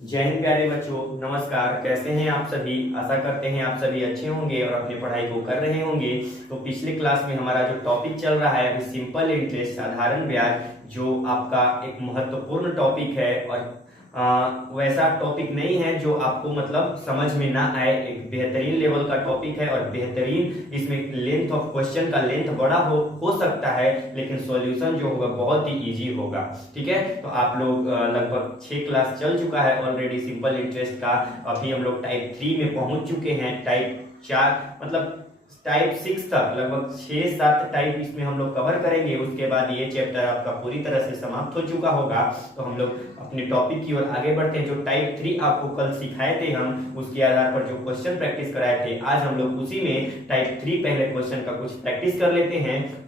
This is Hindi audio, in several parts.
जय हिंद प्यारे बच्चों, नमस्कार। कैसे हैं आप सभी? आशा करते हैं आप सभी अच्छे होंगे और अपनी पढ़ाई को कर रहे होंगे। तो पिछले क्लास में हमारा जो टॉपिक चल रहा है अभी सिंपल इंटरेस्ट साधारण ब्याज, जो आपका एक महत्वपूर्ण टॉपिक है और वैसा टॉपिक नहीं है जो आपको मतलब समझ में ना आए। एक बेहतरीन लेवल का टॉपिक है और बेहतरीन इसमें लेंथ ऑफ क्वेश्चन का लेंथ बड़ा हो सकता है, लेकिन सॉल्यूशन जो होगा बहुत ही इजी होगा। ठीक है, तो आप लोग लगभग 6 क्लास चल चुका है ऑलरेडी सिंपल इंटरेस्ट का। अभी हम लोग टाइप 3 में पहुंच चुके हैं। टाइप 4 मतलब टाइप 6 तक लगभग 6-7 टाइप इसमें हम लोग कवर करेंगे। उसके बाद ये चैप्टर आपका पूरी तरह से समाप्त हो चुका होगा। तो हम लोग अपने टॉपिक की ओर आगे बढ़ते हैं। जो टाइप 3 आपको कल सिखाए थे हम, उसके आधार पर जो क्वेश्चन प्रैक्टिस कराए थे, आज हम लोग उसी में टाइप 3 पहले क्वेश्चन का कुछ प्रैक्टिस कर लेते हैं।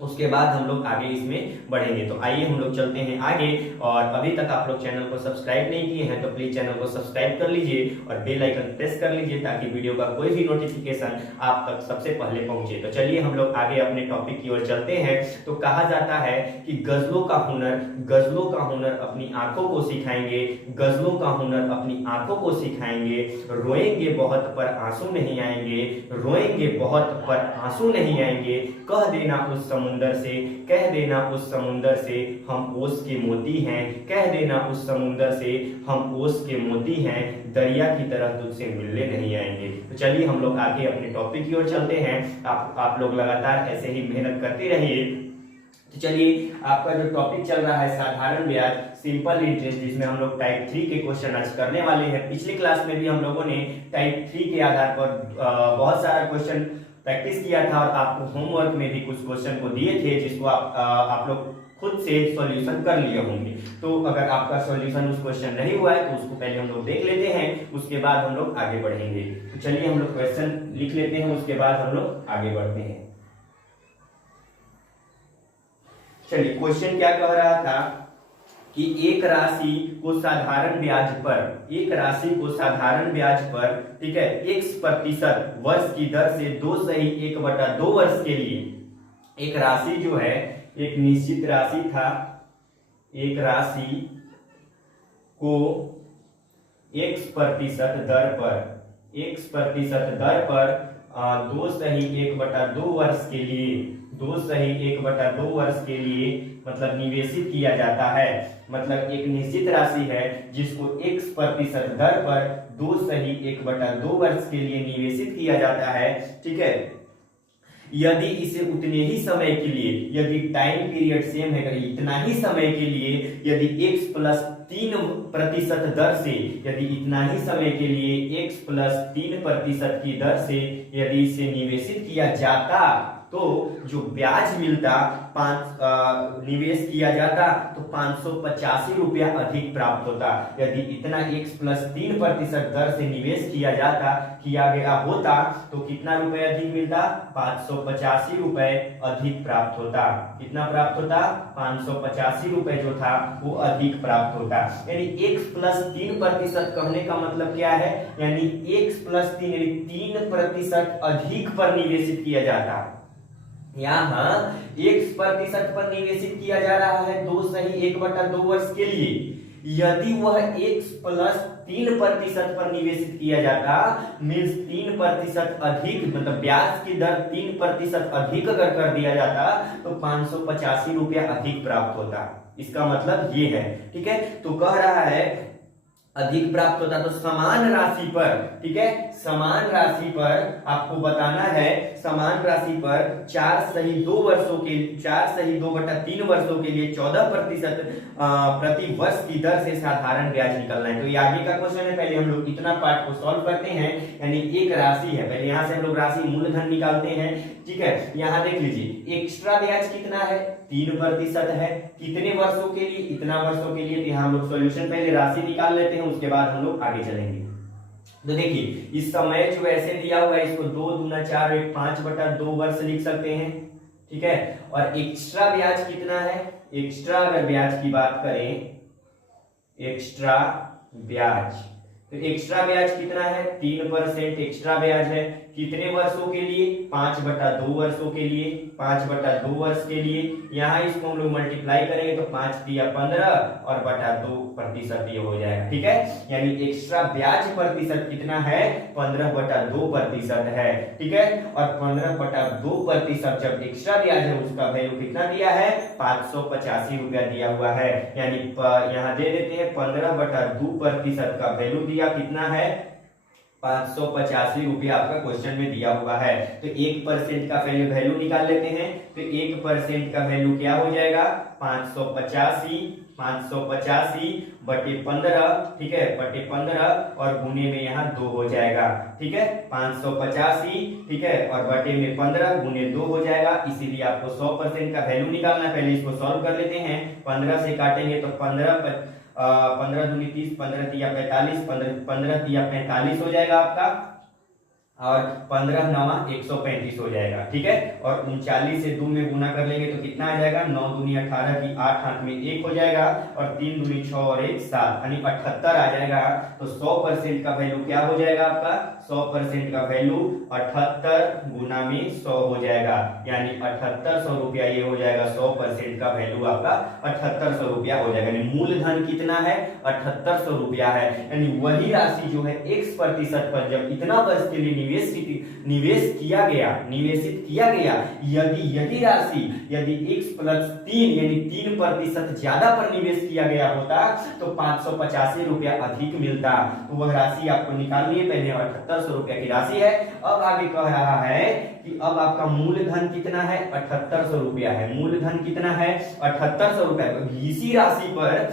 उसके बाद हम लोग आगे इसमें बढ़ेंगे। तो आइए हम लोग चलते हैं आगे। और अभी तक आप लोग चैनल को सब्सक्राइब नहीं किए हैं तो प्लीज चैनल को सब्सक्राइब कर लीजिए और बेल आइकन प्रेस कर लीजिए ताकि वीडियो का कोई भी नोटिफिकेशन आप तक सबसे पहले पहुंचे। तो चलिए हम लोग आगे अपने टॉपिक की ओर चलते हैं। तो कहा जाता है कि गजलों का हुनर अपनी आंखों को सिखाएंगे, गजलों का हुनर अपनी आंखों को सिखाएंगे। रोएंगे बहुत पर आंसू नहीं आएंगे, रोएंगे बहुत पर आंसू नहीं आएंगे। कह देना उस समुंदर से, कह देना उस समुंदर से हम ओस के मोती हैं, कह देना उस समुंदर से हम ओस के मोती हैं। दरिया की तरह तुझसे मिलने नहीं आएंगे। तो चलिए हम लोग आगे अपने टॉपिक की ओर चलते हैं। आप लोग लगातार ऐसे ही मेहनत करते रहिए। तो चलिए, आपका जो टॉपिक चल रहा है साधारण ब्याज सिंपल इंटरेस्ट, जिसमें हम लोग टाइप 3 के क्वेश्चन आज करने वाले हैं। पिछली क्लास में भी हम लोगों ने टाइप 3 के आधार पर बहुत सारा क्वेश्चन प्रैक्टिस किया था और आपको होमवर्क में भी कुछ क्वेश्चन को दिए थे, जिसको आप लोग खुद से सॉल्यूशन कर लिए होंगे। तो अगर आपका सॉल्यूशन उस क्वेश्चन नहीं हुआ है तो उसको पहले हम लोग देख लेते हैं, उसके बाद हम लोग आगे बढ़ेंगे। तो चलिए हम लोग क्वेश्चन लिख लेते हैं, उसके बाद हम लोग आगे बढ़ते हैं। चलिए, क्वेश्चन क्या कह रहा था कि एक राशि को साधारण ब्याज पर, एक राशि को साधारण ब्याज पर, ठीक है, x% वर्ष की दर से 2/1/2 वर्ष के लिए, एक राशि जो है, एक निश्चित राशि था, एक राशि को x% दर पर, x% दर पर 2/1/2 वर्ष के लिए, 2/1/2 वर्ष के लिए मतलब निवेशित किया जाता है। मतलब एक निश्चित राशि है जिसको x% दर पर 2/1/2 वर्ष के लिए निवेशित किया जाता है। ठीक है, यदि इसे उतने ही समय के लिए, यदि टाइम पीरियड सेम है, इतना ही समय के लिए, यदि x+3% दर से, यदि इतना ही समय के लिए x+3% की दर से यदि इसे निवेशित किया जाता तो जो ब्याज मिलता, निवेश किया जाता तो 585 रुपया अधिक प्राप्त होता। यदि इतना x+3% दर से निवेश किया गया होता तो कितना रुपए अधिक मिलता? 585 रुपए अधिक प्राप्त होता। कितना प्राप्त होता? 585 रुपए जो था वो अधिक प्राप्त होता। यानी x+3% कहने का मतलब क्या है? यानी x+3 यानी 3% अधिक पर निवेशित किया जाता। यहाँ x% पर निवेशित किया जा रहा है 2/1/2 वर्ष के लिए। यदि वह x+3% पर निवेशित किया जाता, मीन्स 3% अधिक, मतलब ब्याज की दर 3% अधिक अगर कर दिया जाता तो 585 रुपया अधिक प्राप्त होता। इसका मतलब ये है। ठीक है, तो कह रहा है अधिक प्राप्त होता तो समान राशि पर, ठीक है, समान राशि पर आपको बताना है, समान राशि पर 4/2 वर्षों के, 4/2/3 वर्षों के लिए 14% प्रति वर्ष की दर से साधारण ब्याज निकलना है। तो ये आगे का क्वेश्चन है। पहले हम लोग इतना पार्ट को सॉल्व करते हैं। यानी एक राशि है, पहले यहां से हम लोग राशि मूलधन निकालते हैं। ठीक है, यहां देख लीजिए एक्स्ट्रा ब्याज कितना है? 3% है। कितने वर्षों के लिए? इतना वर्षों के लिए। तो यहाँ हम लोग सॉल्यूशन पहले राशि निकाल लेते हैं, उसके बाद हम लोग आगे चलेंगे। तो देखिए, इस समय जो ऐसे दिया हुआ है इसको 2 दूना 4 एक 5/2 वर्ष लिख सकते हैं। ठीक है, और एक्स्ट्रा ब्याज कितना है? एक्स्ट्रा अगर ब्याज की बात करें, एक्स्ट्रा ब्याज, तो एक्स्ट्रा ब्याज कितना है? 3% एक्स्ट्रा ब्याज है। कितने वर्षों के लिए? 5/2 वर्षों के लिए, 5/2 वर्ष के लिए। यहाँ इसको हम लोग मल्टीप्लाई करेंगे तो 5 दिया 15 और बटा 2% ये हो जाएगा। ठीक है, यानी एक्स्ट्रा ब्याज प्रतिशत कितना है? 15/2% है। ठीक है, और 15/2% जब एक्स्ट्रा ब्याज है उसका वैल्यू कितना दिया है? 585 रुपया दिया हुआ है। यानी यहाँ दे देते हैं 15/2% का वैल्यू दिया कितना है? 585 रुपया आपका क्वेश्चन में दिया हुआ है। तो 1% का वैल्यू निकाल लेते हैं। तो 1% का वैल्यू क्या हो जाएगा? 585 बटे 15, ठीक है, बटे 15 और गुने में यहाँ 2 हो जाएगा। ठीक है, 585, ठीक है, और बटे में 15 गुने 2 हो जाएगा। इसीलिए आपको 100% का वैल्यू निकालना है। पहले इसको सॉल्व कर लेते हैं। 15 से काटेंगे तो 15 दूनी 30, 15 तिया 45, 15 तिया 45 हो जाएगा आपका, और 15 नवा 135 हो जाएगा। ठीक है, और 39 से 2 में गुना कर लेंगे तो कितना आ जाएगा? 9 दूनी 18 की 8 हाथ में 1 हो जाएगा, और 3 दूनी 6 और 1 7, यानी 78 आ जाएगा। तो 100% का वैल्यू क्या हो जाएगा आपका? 100% का वैल्यू 78 गुना में 100 हो जाएगा, यानी 7800 रुपया ये हो जाएगा। 100% का वैल्यू आपका 7800 रुपया हो जाएगा। यानी मूलधन कितना है? 7800 रुपया है। यानी वही राशि जो है x% पर जब इतना वर्ष के लिए निवेशित किया गया, यदि राशि यदि x + 3 यानी 3% ज्यादा पर निवेश किया गया होता तो 585 रुपया अधिक मिलता। तो वह राशि आपको निकालनी है। पहले 7800 रुपया की राशि है। अब आगे कह रहा है कि अब आपका मूलधन कितना है? 7800 रुपया है। मूलधन कितना है? 7800 रुपया। इसी राशि पर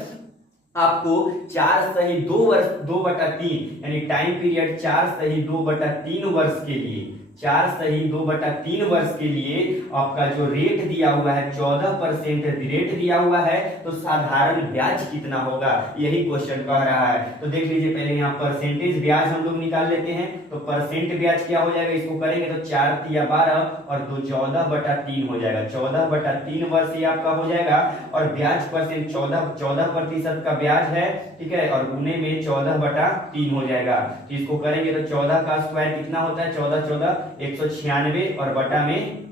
आपको 4 सही 2/3 यानी टाइम पीरियड 4 सही 2/3 वर्ष के लिए, 4 सही 2/3 वर्ष के लिए आपका जो रेट दिया हुआ है 14% रेट दिया हुआ है, तो साधारण ब्याज कितना होगा? यही क्वेश्चन कह रहा है। तो देख लीजिए, पहले यहाँ परसेंटेज ब्याज हम लोग निकाल लेते हैं। तो परसेंट ब्याज क्या हो जाएगा? इसको करेंगे तो 4 तिया 12 और 2 14/3 हो जाएगा। 14/3 वर्ष ये आपका हो जाएगा, और ब्याज परसेंट 14% का ब्याज है। ठीक है, और गुने में 14/3 हो जाएगा। तो इसको करेंगे तो 14 का स्क्वायर कितना होता है? 14 196 और बटा में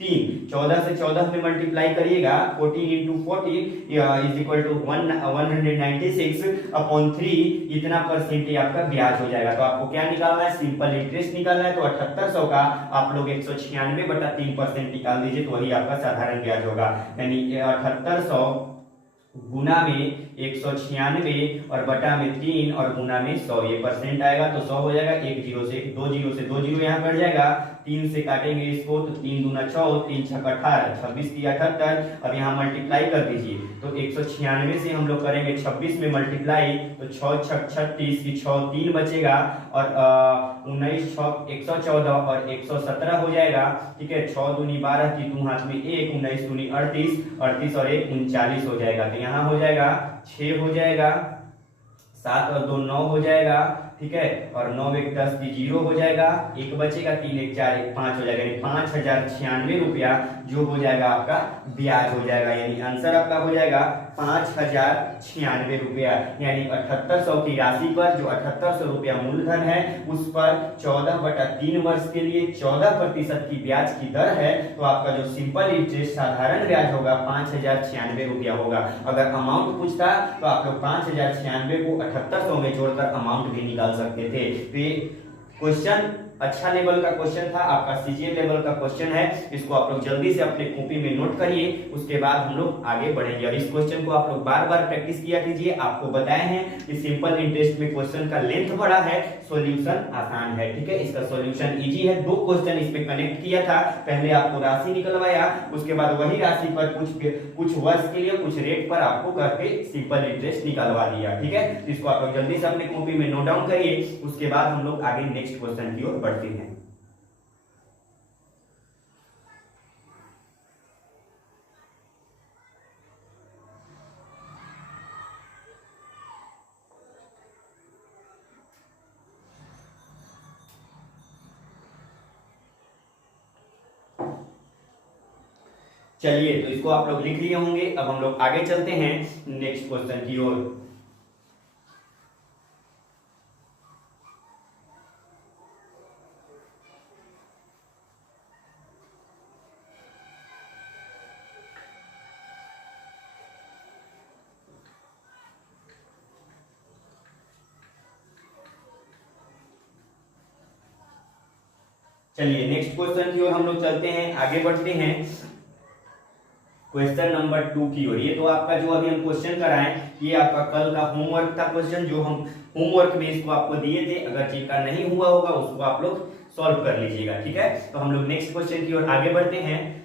3। 14 से 14 में मल्टीप्लाई करिएगा, 14 × 40 = 196/3। इतना परसेंट आपका ब्याज हो जाएगा। तो आपको क्या निकालना है? सिंपल इंटरेस्ट निकालना है। तो 7800 का आप लोग 196/3% निकाल दीजिए, तो वही आपका साधारण ब्याज होगा। यानी 7800 गुना में 196 और बटा में 3 और गुना में 100, ये परसेंट आएगा। तो 100 हो जाएगा। 1 0 से 2 0 से 2 0 यहाँ कट जाएगा। 3 से काटेंगे इसको तो 3 दूना 6, 3 छक्का 18, 26 की 78। अब यहाँ मल्टीप्लाई कर दीजिए। तो 196 से हम लोग करेंगे 26 में मल्टीप्लाई, तो 6 छक 36 की 6 3 बचेगा, और 19 6 114 और 117 हो जाएगा। ठीक है, 6 दूनी 12 की 2 हाथ में 1, 19 दूनी 38, 38 और 1 39 हो जाएगा। तो यहाँ हो जाएगा 6 हो जाएगा, 7 और 2 9 हो जाएगा। ठीक है, और 9 1 10 की 0 हो जाएगा, 1 बचेगा, 3 1 4 1 5 हो जाएगा। यानी 5096 रुपया जो हो जाएगा आपका ब्याज हो जाएगा। यानी आंसर आपका हो जाएगा 5096 रुपया। यानी 7800 की राशि पर जो 7800 रुपया मूलधन है उस पर 14/3 वर्ष के लिए 14% की ब्याज की दर है। तो आपका जो सिंपल इंटरेस्ट साधारण ब्याज होगा 5096 रुपया होगा। अगर अमाउंट पूछता तो आप लोग 5096 को 7800 में जोड़कर अमाउंट भी निकाल सकते थे। तो ये क्वेश्चन अच्छा लेवल का क्वेश्चन था, आपका सीजीएल लेवल का क्वेश्चन है। इसको आप लोग जल्दी से अपने कॉपी में नोट करिए, उसके बाद हम लोग आगे बढ़ेंगे। और इस क्वेश्चन को आप लोग बार बार प्रैक्टिस किया कीजिए। आपको बताए हैं कि सिंपल इंटरेस्ट में क्वेश्चन का लेंथ बड़ा है, सॉल्यूशन आसान है। ठीक है, इसका सॉल्यूशन इजी है। 2 क्वेश्चन इसमें कनेक्ट किया था। पहले आपको राशि निकलवाया, उसके बाद वही राशि पर कुछ वर्ष के लिए कुछ रेट पर आपको करके सिंपल इंटरेस्ट निकलवा दिया। ठीक है, तो इसको आप लोग जल्दी से अपने कॉपी में नोट डाउन करिए, उसके बाद हम लोग आगे नेक्स्ट क्वेश्चन की ओर बढ़ते हैं। चलिए, तो इसको आप लोग लिख लिए होंगे। अब हम लोग आगे चलते हैं नेक्स्ट क्वेश्चन की ओर। चलिए नेक्स्ट क्वेश्चन की ओर हम लोग चलते हैं, आगे बढ़ते हैं क्वेश्चन नंबर 2 की ओर। ये तो आपका जो अभी हम क्वेश्चन कराएं ये आपका कल का होमवर्क था क्वेश्चन, जो हम होमवर्क में इसको आपको दिए थे। अगर जिनका नहीं हुआ होगा उसको आप लोग सॉल्व कर लीजिएगा, ठीक है। तो हम लोग नेक्स्ट क्वेश्चन की ओर आगे बढ़ते हैं।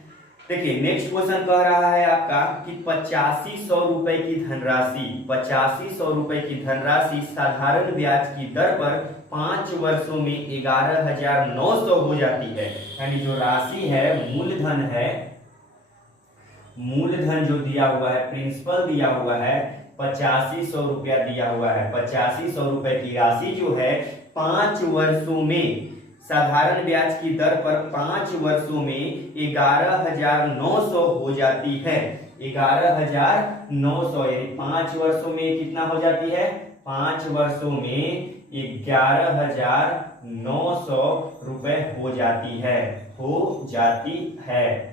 देखिए नेक्स्ट क्वेश्चन कह रहा है आपका कि 8500 रुपए की धनराशि, 8500 रुपए की धनराशि साधारण ब्याज की दर पर 5 वर्षों में 11,900 हो जाती है। यानी जो राशि है, मूलधन है, मूलधन जो दिया हुआ है, प्रिंसिपल दिया हुआ है 8500 रुपया दिया हुआ है। 8500 रुपए की राशि जो है 5 वर्षों में साधारण ब्याज की दर पर 5 वर्षों में 11,900 हो जाती है। 11,900 यानी 5 वर्षों में कितना हो जाती है? 5 वर्षों में 11,900 रुपए हो जाती है, हो जाती है,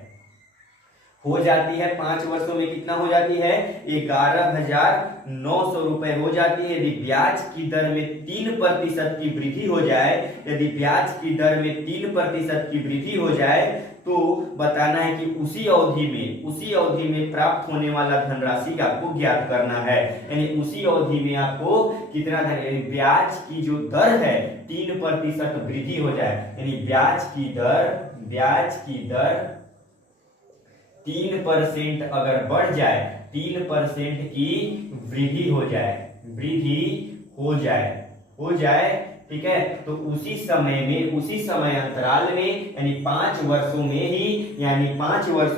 हो जाती है। 5 वर्षों में कितना हो जाती है? 11,900 रुपए हो जाती है। यदि ब्याज की दर में 3% की वृद्धि हो जाए, यदि ब्याज की दर में 3% की वृद्धि हो जाए तो बताना है कि उसी अवधि में प्राप्त होने वाला धनराशि आपको ज्ञात करना है। यानी उसी अवधि में आपको कितना धन, ब्याज की जो दर है 3% वृद्धि हो जाए, यानी ब्याज की दर 3% अगर बढ़ जाए, 3% की वृद्धि हो जाए, ठीक है। तो उसी समय अंतराल में यानी 5 वर्षों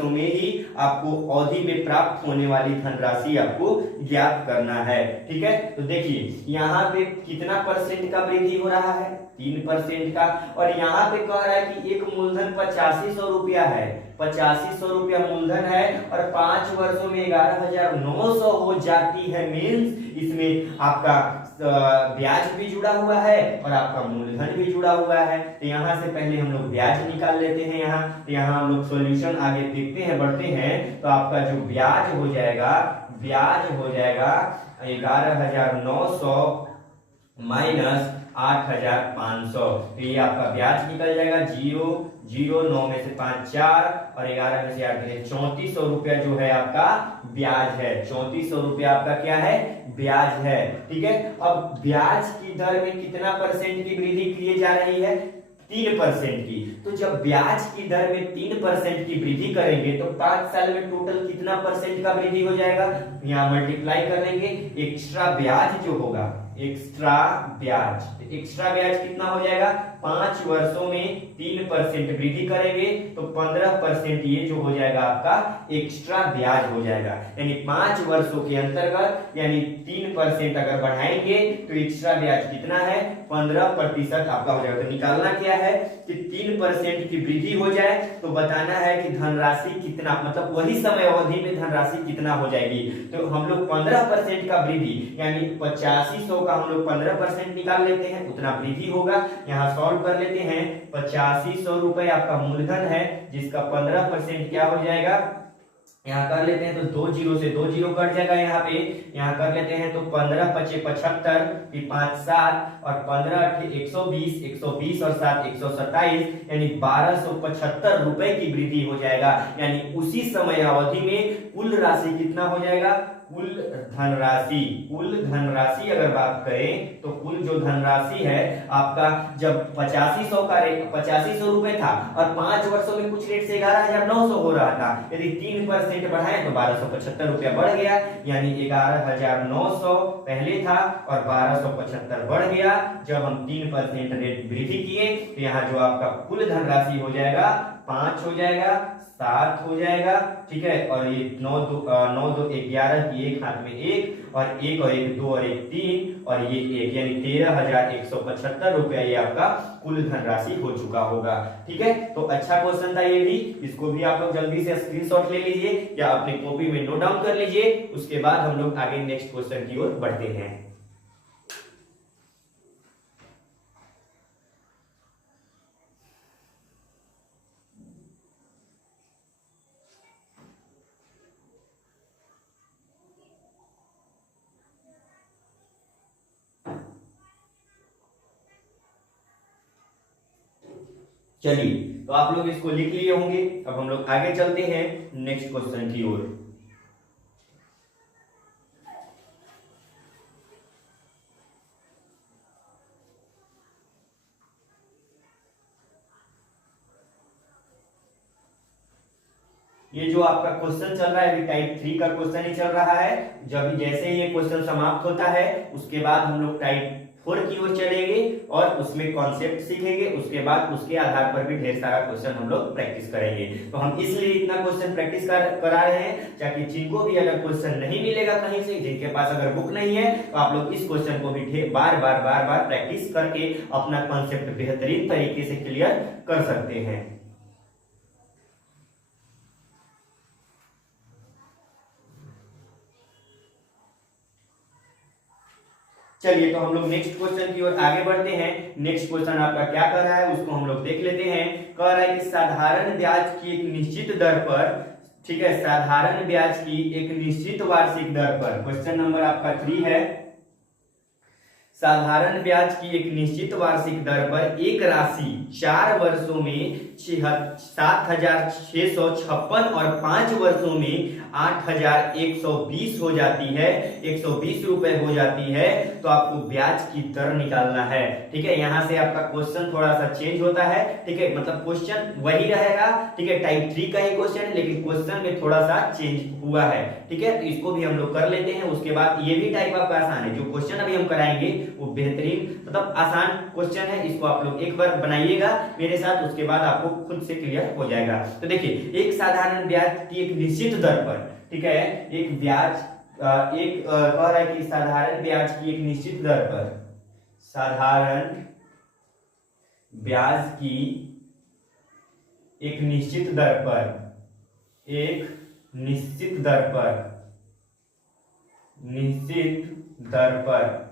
में ही आपको अवधि में प्राप्त होने वाली धनराशि आपको ज्ञात करना है, ठीक है। तो देखिए यहाँ पे कितना परसेंट का वृद्धि हो रहा है? 3% का। और यहाँ पे कह रहा है कि एक मूलधन 8500 रुपया है, 8500 रुपया मूलधन है और 5 वर्षों में 11,900 हो जाती है। मीन्स इसमें आपका ब्याज भी जुड़ा हुआ है और आपका मूलधन भी जुड़ा हुआ है। तो यहाँ से पहले हम लोग ब्याज निकाल लेते हैं। यहाँ हम लोग सॉल्यूशन आगे देखते हैं, बढ़ते हैं। तो आपका जो ब्याज हो जाएगा 11,900 माइनस 8,500। तो ये आपका ब्याज निकल जाएगा 0, 9 में से 5 4 और 11 में से 8 3400 रुपया जो है आपका ब्याज है। 3400 रुपया आपका क्या है? ब्याज है, ठीक है। अब ब्याज की दर में कितना परसेंट की वृद्धि की जा रही है? 3% की। तो जब ब्याज की दर में 3% की वृद्धि करेंगे तो 5 साल में टोटल कितना परसेंट का वृद्धि हो जाएगा? यहाँ मल्टीप्लाई कर लेंगे। एक्स्ट्रा ब्याज जो होगा, एक्स्ट्रा ब्याज कितना हो जाएगा? 5 वर्षों में 3% वृद्धि करेंगे तो 15% ये जो हो जाएगा आपका एक्स्ट्रा ब्याज हो जाएगा। यानी 5 वर्षों के अंतर्गत यानी 3% अगर बढ़ाएंगे तो एक्स्ट्रा ब्याज कितना है? 15% आपका हो जाएगा। तो निकालना क्या है कि 3% की वृद्धि हो जाए तो बताना है कि धनराशि कितना, मतलब वही समय अवधि में धनराशि कितना हो जाएगी। तो हम लोग 15% का वृद्धि यानी 8500 का हम लोग 15% निकाल लेते हैं, उतना वृद्धि होगा। यहाँ सॉल्व कर लेते हैं। 8500 रुपए आपका मूलधन है जिसका 15% क्या हो जाएगा? यहाँ कर लेते हैं तो 2 जीरो से 2 जीरो कट जाएगा। यहाँ कर लेते हैं तो 15 पचे 75, 5 7 और 15 अठे 120, 120 और 7 127, यानी 1275 रुपए की वृद्धि हो जाएगा। यानी उसी समय अवधि में कुल राशि कितना हो जाएगा? कुल धनराशि अगर बात करें तो कुल जो धनराशि है आपका, जब 8500 रुपए था और 5 वर्षों में कुछ रेट से 11,900 हो रहा था, यदि 3% बढ़ाए तो 1275 रुपया बढ़ गया। यानी 11,900 पहले था और 1275 बढ़ गया। जब हम 3% रेट वृद्धि किए तो यहाँ जो आपका कुल धनराशि हो जाएगा 5 हो जाएगा, 7 हो जाएगा, ठीक है। और ये 9 2 11 की एक हाथ में 1 और 1 और 1 2 और 1 3 और ये 1, यानी 13,175 रुपया ये आपका कुल धनराशि हो चुका होगा, ठीक है। तो अच्छा क्वेश्चन था ये भी, इसको भी आप लोग जल्दी से स्क्रीनशॉट ले लीजिए या अपनी कॉपी में नोट डाउन कर लीजिए। उसके बाद हम लोग आगे नेक्स्ट क्वेश्चन की ओर बढ़ते हैं। चलिए, तो आप लोग इसको लिख लिए होंगे। अब हम लोग आगे चलते हैं नेक्स्ट क्वेश्चन की ओर। ये जो आपका क्वेश्चन चल रहा है अभी टाइप 3 का क्वेश्चन ही चल रहा है। जब जैसे ही ये क्वेश्चन समाप्त होता है उसके बाद हम लोग टाइप 4 की ओर चलेंगे और उसमें कॉन्सेप्ट सीखेंगे। उसके बाद उसके आधार पर भी ढेर सारा क्वेश्चन हम लोग प्रैक्टिस करेंगे। तो हम इसलिए इतना क्वेश्चन प्रैक्टिस करा रहे हैं ताकि जिनको भी अगर क्वेश्चन नहीं मिलेगा कहीं से, जिनके पास अगर बुक नहीं है, तो आप लोग इस क्वेश्चन को भी बार बार प्रैक्टिस करके अपना कॉन्सेप्ट बेहतरीन तरीके से क्लियर कर सकते हैं। चलिए, तो हम लोग नेक्स्ट क्वेश्चन की ओर आगे बढ़ते हैं। नेक्स्ट क्वेश्चन आपका क्या कर रहा है उसको हम लोग देख लेते हैं। कह रहा है कि साधारण ब्याज की एक निश्चित दर पर, ठीक है, साधारण ब्याज की एक निश्चित वार्षिक दर पर, क्वेश्चन नंबर आपका 3 है। साधारण ब्याज की एक निश्चित वार्षिक दर पर एक राशि 4 वर्षों में 7,656 और 5 वर्षों में 8,120 हो जाती है, 120 रुपए हो जाती है, तो आपको ब्याज की दर निकालना है। ठीक है, यहां से आपका क्वेश्चन थोड़ा सा चेंज होता है। ठीक है, मतलब क्वेश्चन वही रहेगा, ठीक है, टाइप 3 का ही क्वेश्चन है, लेकिन क्वेश्चन में थोड़ा सा चेंज हुआ है। ठीक है, तो इसको भी हम लोग कर लेते हैं। उसके बाद ये भी टाइप आपका आसान है। जो क्वेश्चन अभी हम कराएंगे वो बेहतरीन मतलब आसान क्वेश्चन है। इसको आप लोग एक बार बनाइएगा मेरे साथ, उसके बाद आपको खुद से क्लियर हो जाएगा। तो देखिए, एक साधारण ब्याज की एक निश्चित दर पर, ठीक है, एक ब्याज कह रहा है कि साधारण ब्याज की एक निश्चित दर पर, साधारण ब्याज की एक निश्चित दर पर, एक निश्चित दर पर, निश्चित दर पर,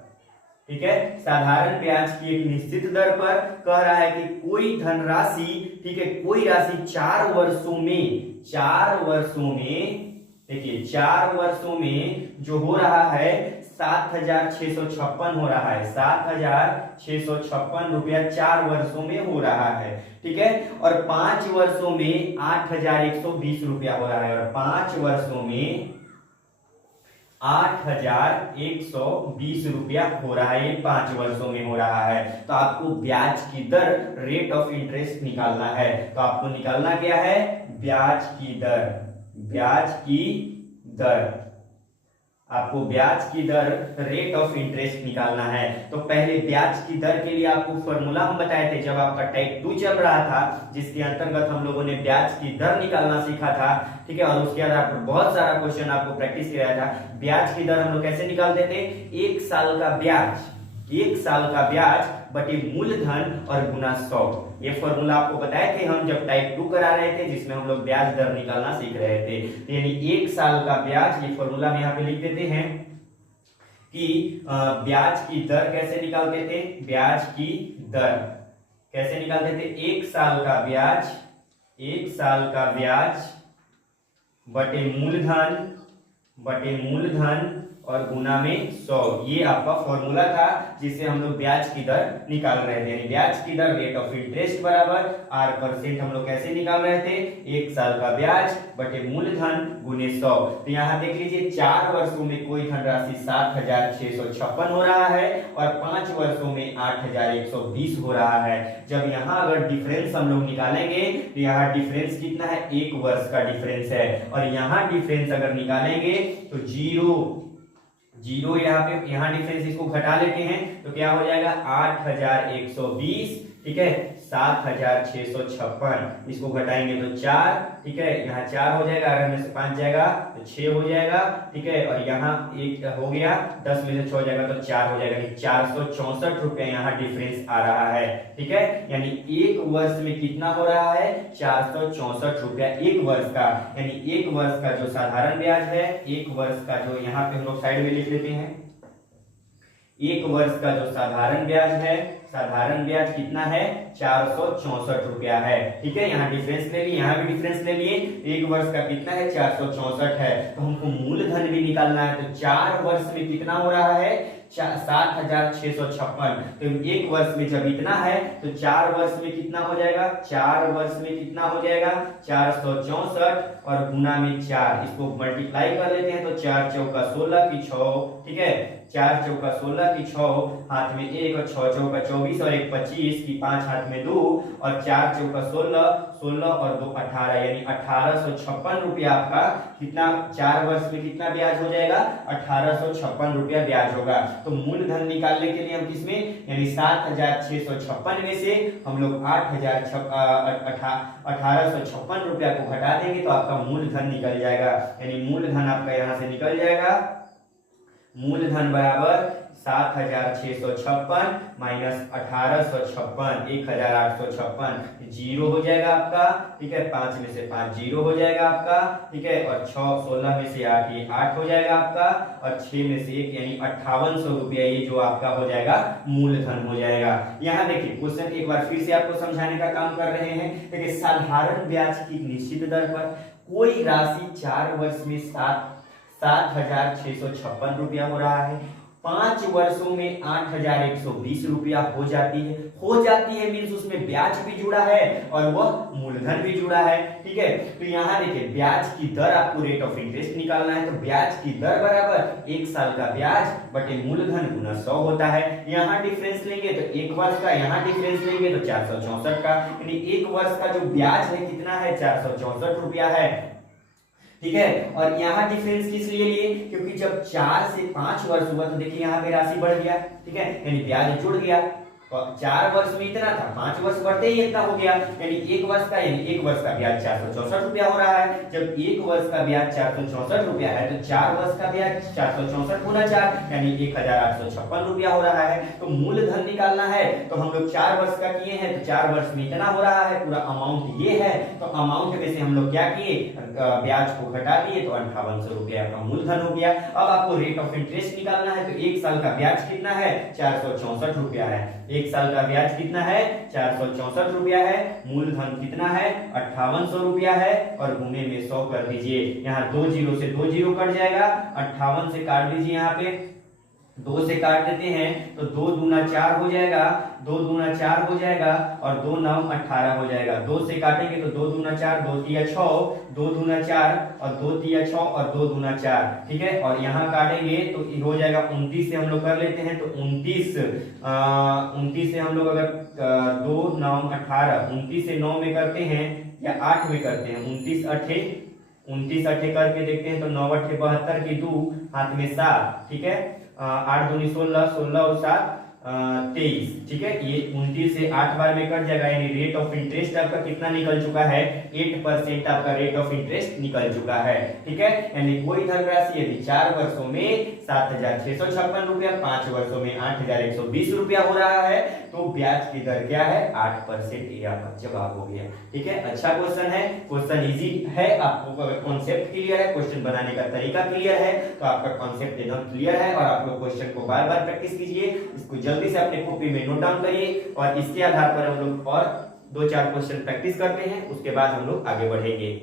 ठीक है, साधारण ब्याज की एक निश्चित दर पर कह रहा है कि कोई धनराशि, ठीक है, कोई राशि 4 वर्षों में, 4 वर्षों में, देखिए 4 वर्षों में जो हो रहा है 7,656 हो रहा है, 7,656 रुपया 4 वर्षों में हो रहा है। ठीक है, और 5 वर्षों में 8,120 रुपया हो रहा है, और 5 वर्षों में 8,120 रुपया हो रहा है। ये 5 वर्षों में हो रहा है। तो आपको ब्याज की दर, रेट ऑफ इंटरेस्ट निकालना है। तो आपको निकालना क्या है? ब्याज की दर, ब्याज की दर, आपको ब्याज की दर, रेट ऑफ इंटरेस्ट निकालना है। तो पहले ब्याज की दर के लिए आपको फॉर्मूला हम बताए थे जब आपका टाइप 2 चल रहा था, जिसके अंतर्गत हम लोगों ने ब्याज की दर निकालना सीखा था। ठीक है, और उसके आधार पर बहुत सारा क्वेश्चन आपको प्रैक्टिस कराया था। ब्याज की दर हम लोग कैसे निकालते थे? 1 साल का ब्याज, 1 साल का ब्याज बटे मूलधन और गुना 100। ये फॉर्मूला आपको बताए थे हम जब टाइप 2 करा रहे थे, जिसमें हम लोग ब्याज दर निकालना सीख रहे थे। तो यानी 1 साल का ब्याज, ये फॉर्मूला हम यहाँ पे लिख देते हैं कि ब्याज की दर कैसे निकालते थे? ब्याज की दर कैसे निकालते थे? 1 साल का ब्याज, 1 साल का ब्याज बटे मूलधन और गुना में 100। ये आपका फॉर्मूला था जिससे हम लोग ब्याज की दर निकाल रहे थे। यानी ब्याज की दर, रेट ऑफ इंटरेस्ट बराबर R% हम लोग कैसे निकाल रहे थे? 1 साल का ब्याज बटे मूलधन गुने 100। तो यहाँ देख लीजिए 4 वर्षों में कोई धनराशि 7,656 हो रहा है और 5 वर्षों में 8,120 हो रहा है। जब यहाँ अगर डिफरेंस हम लोग निकालेंगे तो यहाँ डिफरेंस कितना है? 1 वर्ष का डिफरेंस है। और यहाँ डिफरेंस अगर निकालेंगे तो जीरो यहाँ डिफरेंस इसको घटा लेते हैं तो क्या हो जाएगा? 8,120, ठीक है, 7,656, इसको घटाएंगे तो 4, ठीक है, यहाँ 4 हो जाएगा, अगर में से 5 जाएगा तो 6 हो जाएगा, ठीक है, और यहाँ 1 हो गया, 10 में से 6 हो जाएगा तो 4 हो जाएगा। 464 रुपया यहाँ डिफरेंस आ रहा है। ठीक है, यानी 1 वर्ष में कितना हो रहा है? 464 रुपया 1 वर्ष का। यानी 1 वर्ष का जो साधारण ब्याज है, 1 वर्ष का जो यहाँ पे हम लोग साइड में लिख लेते हैं, एक वर्ष का जो साधारण ब्याज है, साधारण ब्याज कितना है, 464 रुपया है। ठीक है, यहाँ डिफरेंस ले लिए, यहाँ भी डिफरेंस ले लिए, एक वर्ष का कितना है, 464 है। तो हमको मूलधन भी निकालना है, तो 4 वर्ष में कितना हो रहा है, 7,656। तो एक वर्ष में जब इतना है तो 4 वर्ष में कितना हो जाएगा, 4 वर्ष में कितना हो जाएगा, 464 और गुना में 4, इसको मल्टीप्लाई कर लेते हैं तो 4 चौका 16 की 6, ठीक है, 4 चौका 16 की 6, हाथ में 1 और 6 चौका 24 और 1 25 की 5 हाथ में 2 और 4 चौका 16, 16 और 2 18, यानी 1856 रुपया आपका कितना, 4 वर्ष में कितना ब्याज हो जाएगा, 1856 रुपया ब्याज होगा। तो मूलधन निकालने के लिए हम किसमें, यानी 7,656 में से हम लोग 1856 रुपया को घटा देंगे तो आपका मूलधन निकल जाएगा। यानी मूलधन आपका यहाँ से निकल जाएगा, मूलधन बराबर 7,656 माइनस 1856, 1,856, जीरो हो जाएगा आपका। ठीक है, 5 में से 5 जीरो हो जाएगा आपका। ठीक है, और 16 में से 8 ये 8 हो जाएगा आपका, और 6 में से 1 यानी 5800 रुपया ये जो आपका हो जाएगा मूलधन हो जाएगा। यहाँ देखिए क्वेश्चन एक बार फिर से आपको समझाने का काम कर रहे हैं। देखिए साधारण ब्याज की निश्चित दर पर कोई राशि 4 वर्ष में 7,656 रुपया हो रहा है, 5 वर्षों में 8,120 रुपया हो जाती है। हो जाती है मीन्स उसमें ब्याज भी जुड़ा है और वह मूलधन भी जुड़ा है। ठीक है, तो यहाँ देखिए ब्याज की दर, आपको रेट ऑफ इंटरेस्ट निकालना है, तो ब्याज की दर बराबर 1 साल का ब्याज बटे मूलधन गुना 100 होता है। यहाँ डिफरेंस लेंगे तो 1 वर्ष का, यहाँ डिफरेंस लेंगे तो 464 का, यानी 1 वर्ष का जो ब्याज है कितना है, 464 रुपया है। ठीक है, और यहाँ डिफरेंस किस लिए लिए, क्योंकि जब 4 से 5 वर्ष हुआ तो देखिए यहाँ पे राशि बढ़ गया। ठीक है, यानी ब्याज जुड़ गया। 4 वर्ष में इतना था, 5 वर्ष बढ़ते ही इतना हो गया, यानी 1 वर्ष का, यानी 1 वर्ष का ब्याज 464 रुपया हो रहा है। जब 1 वर्ष का ब्याज 464 रुपया है तो 4 वर्ष का ब्याज 464 गुना 4 यानी 1,856 रुपया हो रहा है। तो मूलधन निकालना है तो हम लोग 4 वर्ष का किए हैं तो 4 वर्ष में इतना हो रहा है, पूरा अमाउंट ये है। तो अमाउंट में से हम लोग क्या किए, ब्याज को घटा दिए तो 5800 रुपया का मूलधन हो गया। अब आपको रेट ऑफ इंटरेस्ट निकालना है तो 1 साल का ब्याज कितना है, 464 रुपया है। 1 साल का ब्याज कितना है, 464 रुपया है। मूलधन कितना है, 5800 रुपया है, और गुने में 100 कर दीजिए। यहाँ 2 जीरो से 2 जीरो कट जाएगा, 58 से काट दीजिए, यहाँ पे 2 से काट देते हैं तो 2 दूना 4 हो जाएगा, 2 दूना 4 हो जाएगा, और 2 9 18 हो जाएगा। 2 से काटेंगे तो 2 दूना 4, 2 तिया 6, 2 दूना 4 और 2 तिया 6 और 2 दूना 4। ठीक है, और यहाँ काटेंगे तो हो जाएगा 29 से हम लोग कर लेते हैं तो 29 से हम लोग अगर 2 9 18, 29 से 9 में करते हैं या 8 में करते हैं, 29 अठे करके देखते हैं तो 9 अठे 72 की 2 हाथ में 7। ठीक है, 8 दूनी 16, 16 और 7 23। ठीक है, ये 29 से 8 बार में कट जाएगा, यानी रेट ऑफ इंटरेस्ट आपका कितना निकल चुका है, 8% आपका रेट ऑफ इंटरेस्ट निकल चुका है। ठीक है, यानी कोई धनराशि यदि 4 वर्षों में 7,656 रुपया, 5 वर्षों में 8,120 रुपया हो रहा है तो ब्याज की दर क्या है, 8%। ये आपका जवाब हो गया। ठीक है, अच्छा क्वेश्चन है, क्वेश्चन इजी है। आपको अगर कॉन्सेप्ट क्लियर है, क्वेश्चन बनाने का तरीका क्लियर है तो आपका कॉन्सेप्ट एकदम क्लियर है। और आप लोग क्वेश्चन को बार बार प्रैक्टिस कीजिए, इसको जल्दी से अपने कॉपी में नोट डाउन करिए, और इसके आधार पर हम लोग और 2-4 क्वेश्चन प्रैक्टिस करते हैं, उसके बाद हम लोग आगे बढ़ेंगे।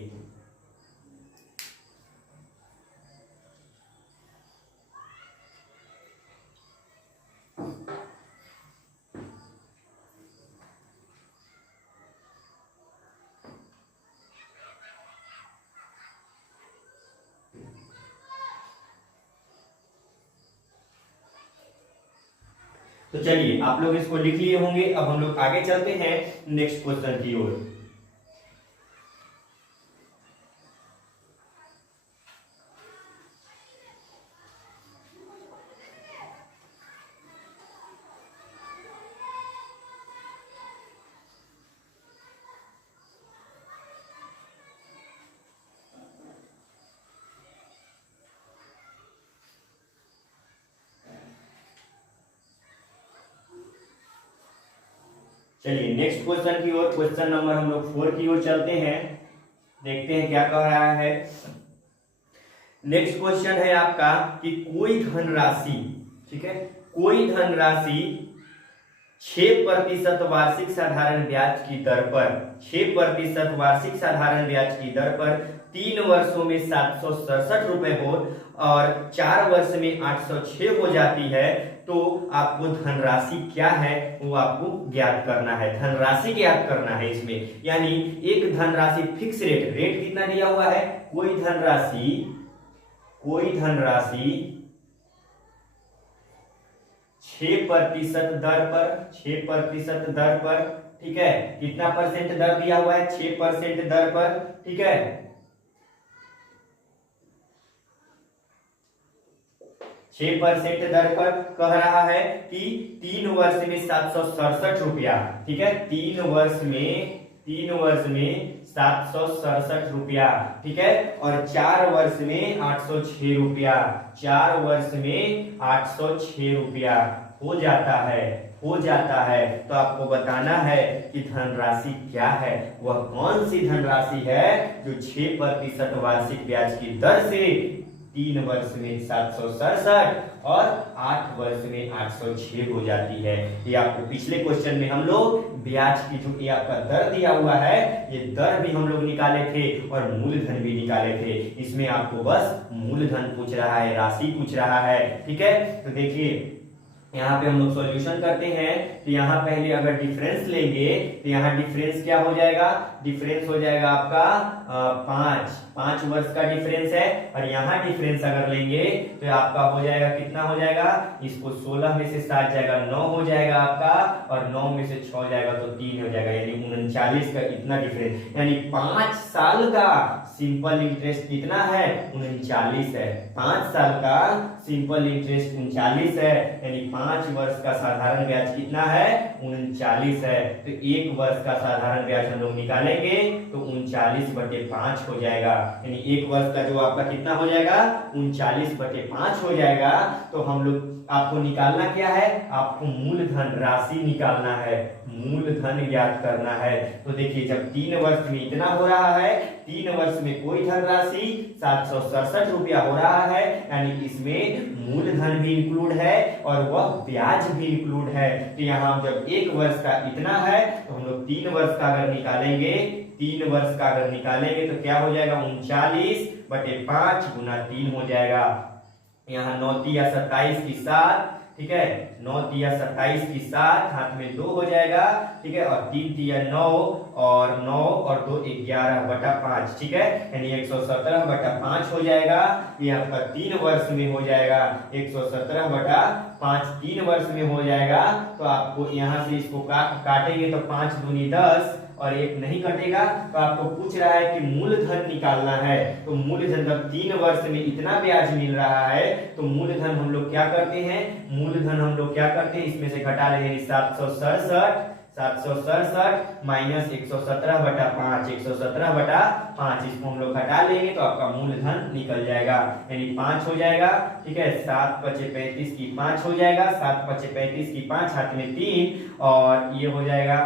तो चलिए आप लोग इसको लिख लिए होंगे। अब हम लोग आगे चलते हैं नेक्स्ट क्वेश्चन की ओर। चलिए नेक्स्ट क्वेश्चन की ओर, क्वेश्चन नंबर हम लोग 4 की ओर चलते हैं, देखते हैं क्या कह रहा है। नेक्स्ट क्वेश्चन है आपका कि कोई धनराशि, ठीक है, कोई धनराशि 6% वार्षिक साधारण ब्याज की दर पर 6% वार्षिक साधारण ब्याज की दर पर 3 वर्षों में 767 रुपए हो और 4 वर्ष में 806 हो जाती है, तो आपको धनराशि क्या है वो आपको ज्ञात करना है, धनराशि ज्ञात करना है इसमें। यानी एक धनराशि फिक्स रेट कितना दिया हुआ है, कोई धनराशि 6% दर पर, ठीक है, कितना परसेंट दर दिया हुआ है, 6% दर पर, ठीक है, 6% दर पर कह रहा है कि 3 वर्ष में 767 रुपया, ठीक है, 3 वर्ष में 767 रुपया, ठीक है, और 4 वर्ष में 806 रुपया, 4 वर्ष में 806 रुपया हो जाता है। तो आपको बताना है कि धनराशि क्या है, वह कौन सी धनराशि है जो 6% वार्षिक ब्याज की दर से 3 वर्ष में 767 और 8 वर्ष में 806 हो जाती है। ये आपको पिछले क्वेश्चन में हम लोग ब्याज की जो ये आपका दर दिया हुआ है, ये दर भी हम लोग निकाले थे और मूलधन भी निकाले थे। इसमें आपको बस मूलधन पूछ रहा है, राशि पूछ रहा है, ठीक है। तो देखिए यहाँ पे हम लोग सॉल्यूशन करते हैं, तो यहाँ पहले अगर डिफरेंस लेंगे तो यहाँ डिफरेंस क्या हो जाएगा, डिफरेंस हो जाएगा आपका 5 वर्ष का डिफरेंस है, और यहाँ डिफरेंस अगर लेंगे तो आपका हो जाएगा, कितना हो जाएगा, इसको 16 में से 7 जाएगा 9 हो जाएगा आपका, और 9 में से 6 जाएगा तो 3 हो जाएगा, यानी 39 का इतना डिफरेंस, यानी 5 साल का सिंपल इंटरेस्ट कितना है, 39 है। 5 साल का सिंपल इंटरेस्ट 39 है, यानी 5 वर्ष का साधारण ब्याज कितना है, 39 है। तो 1 वर्ष का साधारण ब्याज हम लोग निकालेंगे तो 39/5 हो जाएगा, यानी 1 वर्ष का जो आपका कितना हो जाएगा, 39/5 हो जाएगा। तो हम लोग आपको निकालना क्या है, आपको मूलधन राशि निकालना है, मूलधन ज्ञात करना है। तो देखिए जब 3 वर्ष में इतना हो रहा है, 3 वर्ष में कोई धनराशि 767 रुपया हो रहा है, यानी इसमें मूलधन भी इंक्लूड है और वह ब्याज भी इंक्लूड है। तो यहाँ जब 1 वर्ष का इतना है तो हम लोग 3 वर्ष का अगर निकालेंगे, 3 वर्ष का अगर निकालेंगे तो क्या हो जाएगा, 39/5 गुना 3 हो जाएगा। यहाँ 9 तिया 27 की 7, ठीक है, 9 तिया 27 की 7, हाथ में 2 हो जाएगा, ठीक है, और 3 तिया 9 और 9 और 2 11/5, ठीक है, यानी 117/5 हो जाएगा। ये आपका 3 वर्ष में हो जाएगा, 117/5 3 वर्ष में हो जाएगा। तो आपको यहाँ से इसको काटेंगे तो 5 दूनी 10 और 1 नहीं कटेगा। तो आपको पूछ रहा है कि मूलधन निकालना है, तो मूलधन जब 3 वर्ष में इतना ब्याज मिल रहा है तो मूलधन हम लोग क्या करते हैं, इसमें से घटा लेंगे 767 माइनस 117/5, 117/5 इसको हम लोग घटा लेंगे तो आपका मूलधन निकल जाएगा, यानी 5 हो जाएगा, ठीक है, 7×5 = 5 हो जाएगा, 7×5 = 5 हाथ में 3, और ये हो जाएगा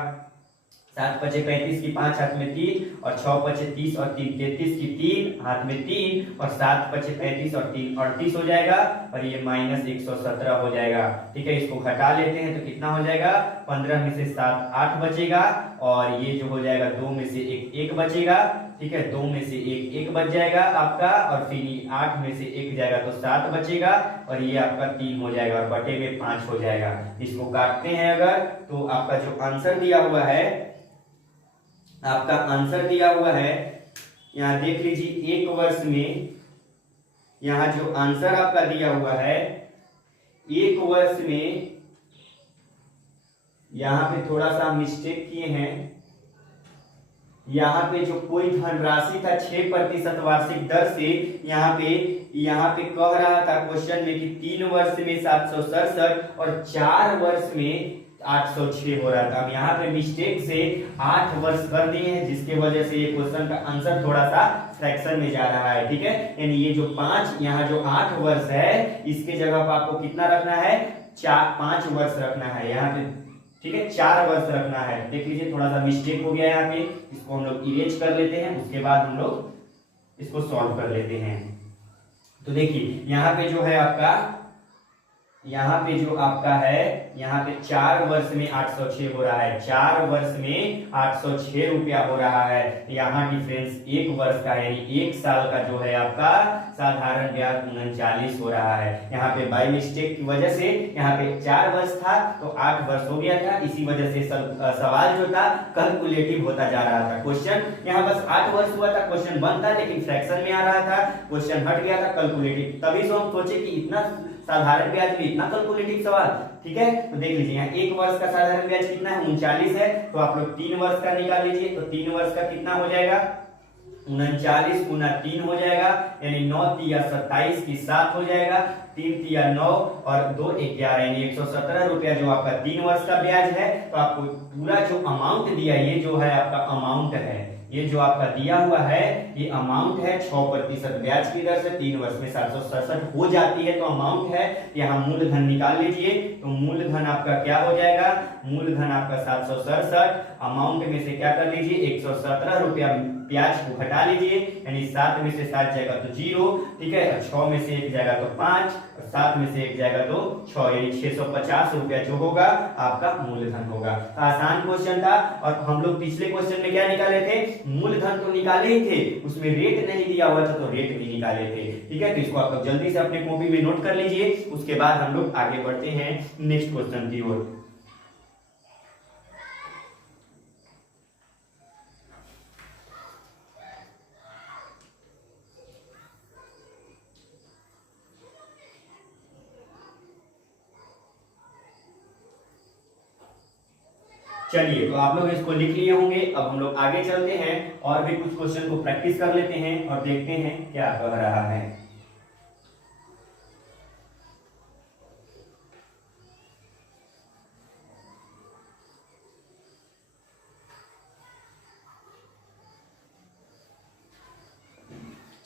7×5 = 5 हाथ में 3, और 6×30 और 3 33 की 3 हाथ में 3, और 7×35 और 3 38 हो जाएगा, और ये माइनस 117 हो जाएगा, ठीक है। इसको घटा लेते हैं तो कितना हो जाएगा, 15 में से 7 8 बचेगा, और ये जो हो जाएगा 2 में से 1 बचेगा, ठीक है, 2 में से 1 बच जाएगा आपका, और फिर 8 में से 1 जाएगा तो 7 बचेगा, और ये आपका 3 हो जाएगा, और बटे में 5 हो जाएगा। इसको काटते हैं अगर तो आपका जो आंसर दिया हुआ है, यहाँ देख लीजिए 1 वर्ष में, यहाँ जो आंसर आपका दिया हुआ है 1 वर्ष में, यहाँ पे थोड़ा सा मिस्टेक किए हैं, यहाँ पे जो कोई धनराशि था 6% वार्षिक दर से, यहाँ पे कह रहा था क्वेश्चन में कि 3 वर्ष में 767 और 4 वर्ष में 806 हो रहा था। हम यहाँ पे मिस्टेक से 8 वर्ष कर दिए हैं, जिसके वजह से ये क्वेश्चन का आंसर थोड़ा सा फ्रैक्शन में जा रहा है, ठीक है। यानी ये जो 5, यहाँ जो 8 वर्ष है, इसके जगह पर आपको कितना रखना है, 5 वर्ष रखना है यहाँ पे, ठीक है, 4 वर्ष रखना है। देख लीजिए थोड़ा सा मिस्टेक हो गया यहाँ पे, इसको हम लोग इरेज कर लेते हैं, उसके बाद हम लोग इसको सॉल्व कर लेते हैं। तो देखिए यहाँ पे जो है आपका यहाँ पे जो आपका है, यहाँ पे 4 वर्ष में 806 हो रहा है, 4 वर्ष में 806 रुपया हो रहा है। यहाँ डिफरेंस 1 वर्ष का है, यानी 1 साल का जो है आपका साधारण ब्याज 39 हो रहा है। यहाँ पे बाय मिस्टेक की वजह से यहाँ पे 4 वर्ष था तो 8 वर्ष हो गया था, इसी वजह से सवाल जो था कैलकुलेटिव होता जा रहा था। क्वेश्चन यहाँ बस 8 वर्ष हुआ था, क्वेश्चन बन था लेकिन फ्रैक्शन में आ रहा था, क्वेश्चन हट गया था कैलकुलेटिव। तभी तो हम सोचे कि इतना साधारण ब्याज में इतना कैलकुलेटिव सवाल, ठीक है। तो देख लीजिए यहाँ 1 वर्ष का साधारण ब्याज कितना है, 39 है, तो आप लोग 3 वर्ष का निकाल लीजिए। तो 3 वर्ष का कितना हो जाएगा, 39 गुना 3 हो जाएगा, यानी 9 तिया 27 की 7 हो जाएगा, 3 तिया 9 और 2 11, यानी 117 रुपया जो आपका 3 वर्ष का ब्याज है। तो आपको पूरा जो अमाउंट दिया, ये जो है आपका अमाउंट है, ये जो आपका दिया हुआ है ये अमाउंट है 6% ब्याज की दर से 3 वर्ष में 767 हो जाती है, तो अमाउंट है। यहाँ मूलधन निकाल लीजिए, तो मूलधन आपका क्या हो जाएगा, मूलधन आपका 767, अमाउंट में से क्या कर लीजिए 117 रुपया ब्याज को घटा लीजिए, यानी 7 में से 7 जाएगा तो 0, ठीक है, 6 में से 1 जाएगा तो 5, 7 में से 1 जाएगा तो 6, यानी 650 रुपया जो होगा आपका मूलधन होगा। आसान क्वेश्चन था। और हम लोग पिछले क्वेश्चन में क्या निकाले थे, मूलधन तो निकाले ही थे, उसमें रेट नहीं दिया हुआ था तो रेट भी निकाले थे, ठीक है। तो इसको आप लोग जल्दी से अपने कॉपी में नोट कर लीजिए, उसके बाद हम लोग आगे बढ़ते हैं नेक्स्ट क्वेश्चन की ओर। चलिए, तो आप लोग इसको लिख लिए होंगे। अब हम लोग आगे चलते हैं और भी कुछ क्वेश्चन को प्रैक्टिस कर लेते हैं और देखते हैं क्या कह रहा है।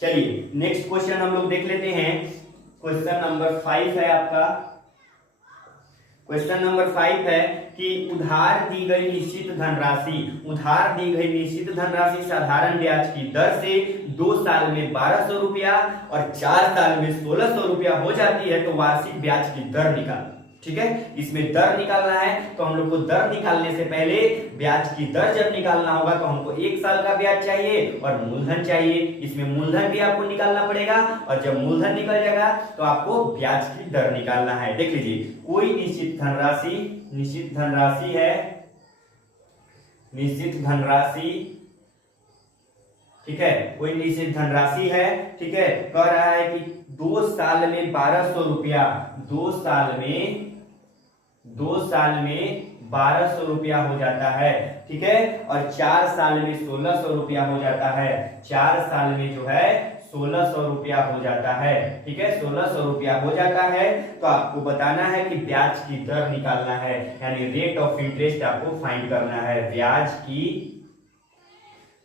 चलिए नेक्स्ट क्वेश्चन हम लोग देख लेते हैं। क्वेश्चन नंबर 5 है आपका। क्वेश्चन नंबर 5 है कि उधार दी गई निश्चित धनराशि, उधार दी गई निश्चित धनराशि साधारण ब्याज की दर से 2 साल में 1200 रुपया और 4 साल में 1600 रुपया हो जाती है, तो वार्षिक ब्याज की दर निकाल, ठीक है। इसमें दर निकालना है, तो हम लोग को दर निकालने से पहले ब्याज की दर जब निकालना होगा तो हमको 1 साल का ब्याज चाहिए और मूलधन चाहिए। इसमें मूलधन भी आपको निकालना पड़ेगा, और जब मूलधन निकल जाएगा तो आपको ब्याज की दर निकालना है। देख लीजिए, कोई निश्चित धनराशि है, निश्चित धनराशि, ठीक है, कोई निश्चित धनराशि है, ठीक है। कह रहा है कि 2 साल में 1200 रुपया, 2 साल में 1200 रुपया हो जाता है, ठीक है, और 4 साल में 1600 रुपया हो जाता है, 4 साल में जो है 1600 रुपया हो जाता है, ठीक है, 1600 रुपया हो जाता है। तो आपको बताना है कि ब्याज की दर निकालना है, यानी रेट ऑफ इंटरेस्ट आपको फाइंड करना है, ब्याज की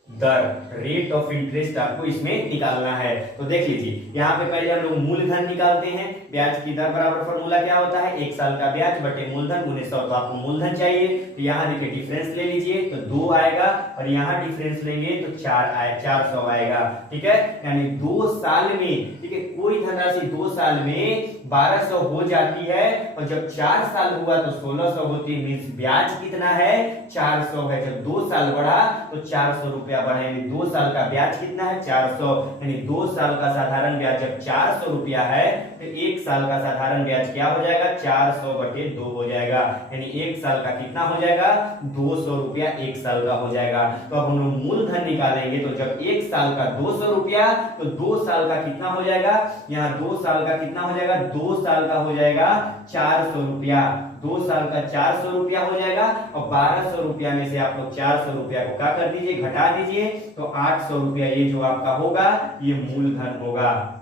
दर, रेट ऑफ इंटरेस्ट आपको इसमें निकालना है। तो देख लीजिए, यहाँ पे पहले हम लोग मूलधन निकालते हैं। ब्याज की दर बराबर फॉर्मूला क्या होता है, 1 साल का ब्याज बटे मूलधन गुने 100। तो आपको मूलधन चाहिए, तो यहाँ देखिए डिफरेंस ले लीजिए, तो 2 आएगा, और यहाँ डिफरेंस लेंगे तो 400 आएगा, ठीक है। यानी 2 साल में, ठीक है, कोई धनराशि 2 साल में 1200 हो जाती है, और जब 4 साल हुआ तो 1600 होती है, मींस ब्याज कितना है 400 है। जब 2 साल बढ़ा तो 400 रुपया बढ़ा, यानी 2 साल का ब्याज कितना है 400, यानी 2 साल का साधारण ब्याज जब 400 रुपया है तो 1 साल का साधारण ब्याज क्या हो जाएगा 400 बटे 2 हो जाएगा, यानी 1 साल का कितना हो जाएगा 200 रुपया 1 साल का हो जाएगा। तो अब हम लोग मूलधन निकालेंगे, तो जब 1 साल का 200 रुपया, तो 2 साल का कितना हो जाएगा, यहाँ 2 साल का कितना हो जाएगा, 2 साल का हो जाएगा 400 रुपया, 2 साल का 400 रुपया हो जाएगा, और 1200 रुपया में से आप लोग 400 रुपया को क्या कर दीजिए, घटा दीजिए, तो 800 रुपया ये जो आपका होगा ये मूलधन होगा।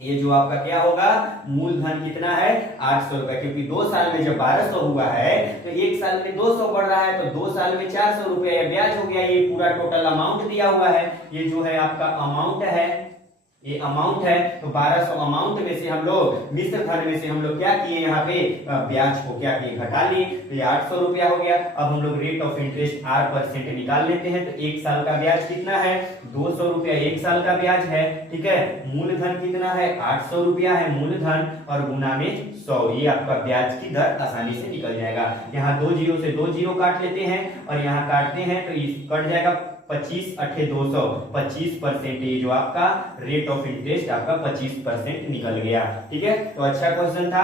ये जो आपका क्या होगा, मूलधन कितना है 800 रुपया, क्योंकि 2 साल में जब 1200 हुआ है तो 1 साल में 200 बढ़ रहा है, तो 2 साल में 400 रुपया ब्याज हो गया। ये पूरा टोटल अमाउंट दिया हुआ है, ये जो है आपका अमाउंट है, ये अमाउंट है, तो 1200 अमाउंट में से हम लोग मिश्र धन में से हम लोग क्या किए, यहाँ पे ब्याज को क्या किए, घटा लिए, तो ये 800 रुपया हो गया। अब हम लोग रेट ऑफ इंटरेस्ट 8% निकाल लेते हैं, तो एक साल का ब्याज कितना है, 200 रुपया एक साल का ब्याज है, ठीक है। मूलधन कितना है, 800 रुपया है मूलधन, और गुना में 100, ये आपका ब्याज की दर आसानी से निकल जाएगा। यहाँ 2 जीरो से 2 जीरो काट लेते हैं और यहाँ काटते हैं तो कट जाएगा 25 अठे 200, 25%, ये जो आपका रेट ऑफ इंटरेस्ट आपका 25% निकल गया, ठीक है। तो अच्छा क्वेश्चन था,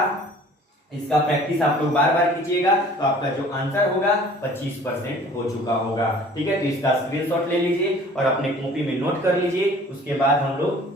इसका प्रैक्टिस आप लोग बार बार कीजिएगा, तो आपका जो आंसर होगा 25% हो चुका होगा, ठीक है। तो इसका स्क्रीनशॉट ले लीजिए और अपने कॉपी में नोट कर लीजिए, उसके बाद हम लोग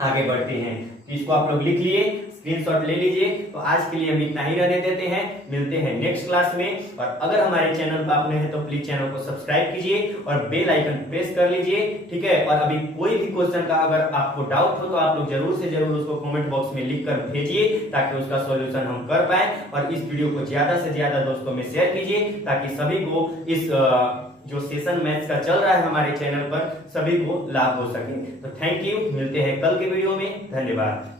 आगे बढ़ते हैं। तो इसको आप लोग लिख लिए, स्क्रीनशॉट ले लीजिए। तो आज के लिए हम इतना ही रहने देते हैं, मिलते हैं नेक्स्ट क्लास में। और अगर हमारे चैनल पर आप नए हैं तो प्लीज चैनल को सब्सक्राइब कीजिए और बेल आइकन प्रेस कर लीजिए, ठीक है। और अभी कोई भी क्वेश्चन का अगर आपको डाउट हो तो आप लोग जरूर से जरूर उसको कमेंट बॉक्स में लिख कर भेजिए, ताकि उसका सॉल्यूशन हम कर पाए। और इस वीडियो को ज्यादा से ज्यादा दोस्तों में शेयर कीजिए, ताकि सभी को इस जो सेशन मैथ्स का चल रहा है हमारे चैनल पर, सभी को लाभ हो सके। तो थैंक यू, मिलते हैं कल के वीडियो में, धन्यवाद।